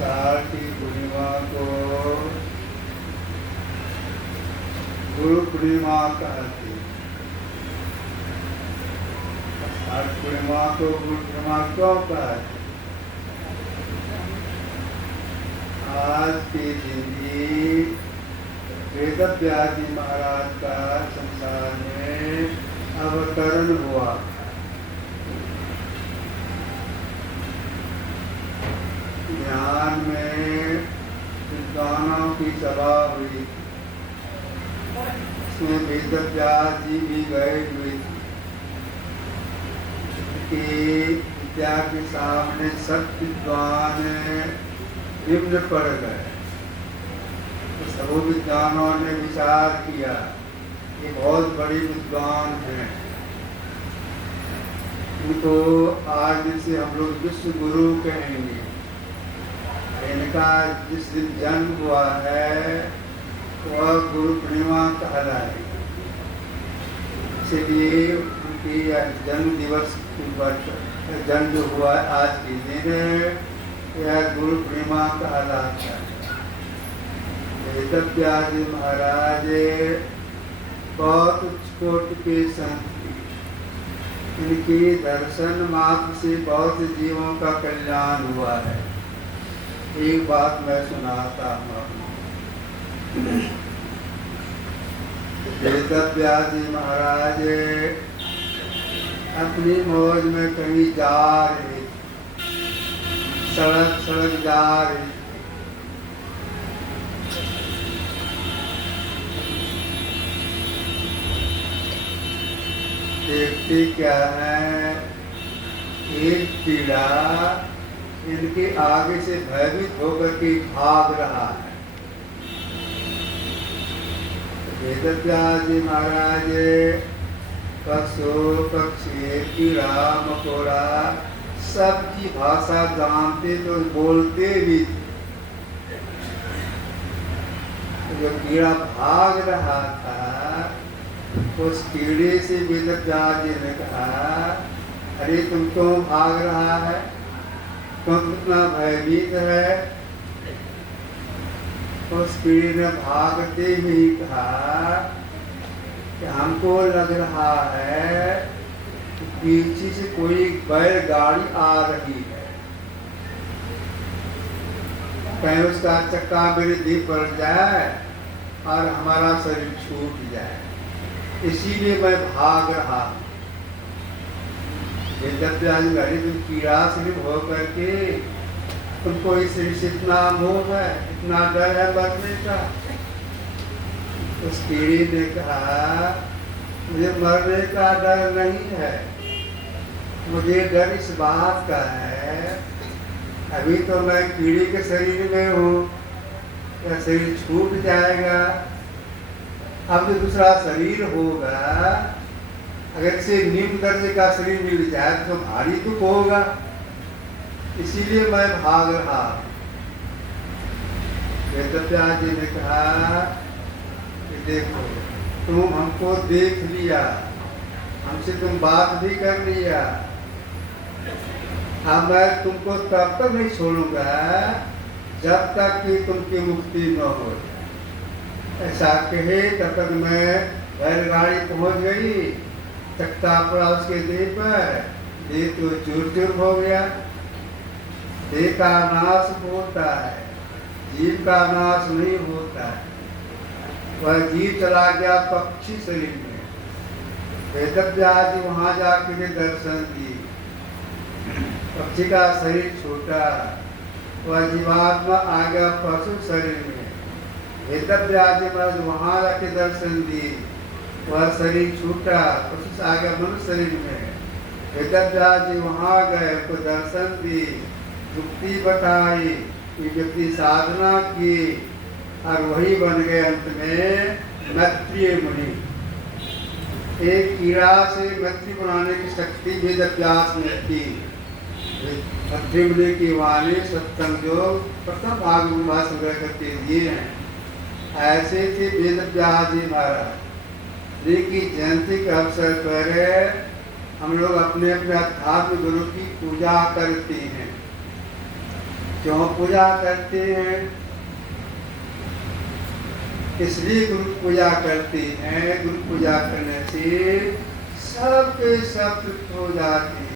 आषाढ़ की पूर्णिमा को गुरु पूर्णिमा कहती है। आषाढ़ पूर्णिमा को गुरु पूर्णिमा क्यों कहते? आज के दिन ही वेदव्यास जी महाराज का संसार में अवतरण हुआ। ज्ञान में विद्वानों की सभा हुई, उसमें वेदव्यास जी भी गए हुए थे कि विद्या के सामने सब विद्वान निम्न पड़ गए। तो सभी विद्वानों ने विचार किया, ये बहुत बड़ी विद्वान हैं, इनको आज दिन से हम लोग विश्व गुरु कहेंगे। इनका जिस दिन जन्म हुआ है वह गुरु पूर्णिमा कहलाएगी। इसलिए उनकी जन्म दिवस जन्म जो हुआ आज के दिन यह गुरु पूर्णिमा कहलाता है। वेदव्यास जी महाराज बहुत उच्च कोटि के संत थे। इनके दर्शन मात्र से बहुत जीवों का कल्याण हुआ है। एक बात मैं सुनाता हूँ आपको। वेदव्यास जी महाराज अपनी मौज में कहीं जा रहे, सड़क सड़क जा रहे, देखते क्या है, एक कीड़ा इनके आगे से भयभीत होकर के भाग रहा है। वेदव्यास जी महाराज पशु पक्षी कीड़ा मकोड़ा सबकी भाषा जानते तो बोलते भी थे। जो कीड़ा भाग रहा था उस कीड़े से वेदव्यास जी ने कहा, अरे तुम क्यों भाग रहा है, तुम कितना भयभीत है। उस कीड़े ने भागते हुए कहा कि हमको लग रहा है कि पीछे से कोई बैलगाड़ी आ रही है, कहीं उसका चक्का मेरे देह पड़ जाए और हमारा शरीर छूट जाए, इसीलिए मैं भाग रहा हूँ। वेदव्यास जी अरे तुम कीड़ा से हो करके तुमको इस शरीर से इतना मोह है, इतना डर है मरने का। उस कीड़े ने कहा, मुझे मरने का डर नहीं है, मुझे डर इस बात का है, अभी तो मैं कीड़े के शरीर में हूँ, यह शरीर छूट जाएगा, अब जो दूसरा शरीर होगा अगर इसे निम्न दर्जे का शरीर मिल जाए तो भारी दुख होगा, इसीलिए मैं भाग रहा। वेदव्यास जी ने कहा कि देखो तुम हमको देख लिया, हमसे तुम बात भी कर लिया, अब मैं तुमको तब तक नहीं छोड़ूंगा जब तक कि तुमकी मुक्ति न हो। ऐसा कहे तब तक मैं बैलगाड़ी पहुंच गई, चकता पड़ा उसके देह पर, देह तो चूर चूर हो गया। देह का नाश होता है, जीव का नाश नहीं होता है। वह जीव चला गया पक्षी शरीर में। वेदव्यास जी वहां जाकर दर्शन दिए, पक्षी का शरीर छूटा, वह जीवात्मा आ गया पशु शरीर में। वेदव्यास जी महाराज वहां जाके दर्शन दिए, वह शरीर छूटा, पशु से आ गया मनुष्य शरीर में। वेदव्यास जी वहां गए, उनको दर्शन दी, युक्ति बताई, व्यक्ति साधना की और वही बन गए अंत में मैत्रेय मुनि। एक कीड़ा से मैत्री बनाने की शक्ति वेदव्यास ने की। मैत्रेय मुनि की वाणी सत्संग जो प्रथम भाग में संग्रह करके दिए हैं, ऐसे थे वेदव्यास जी महाराज। जिनकी जयंती के अवसर पर हम लोग अपने अपने अध्यात्म गुरु की पूजा करते हैं। क्यों पूजा करते हैं? इसलिए गुरु पूजा करते हैं। गुरु पूजा करने से सबके सब तृप्त हो जाते हैं।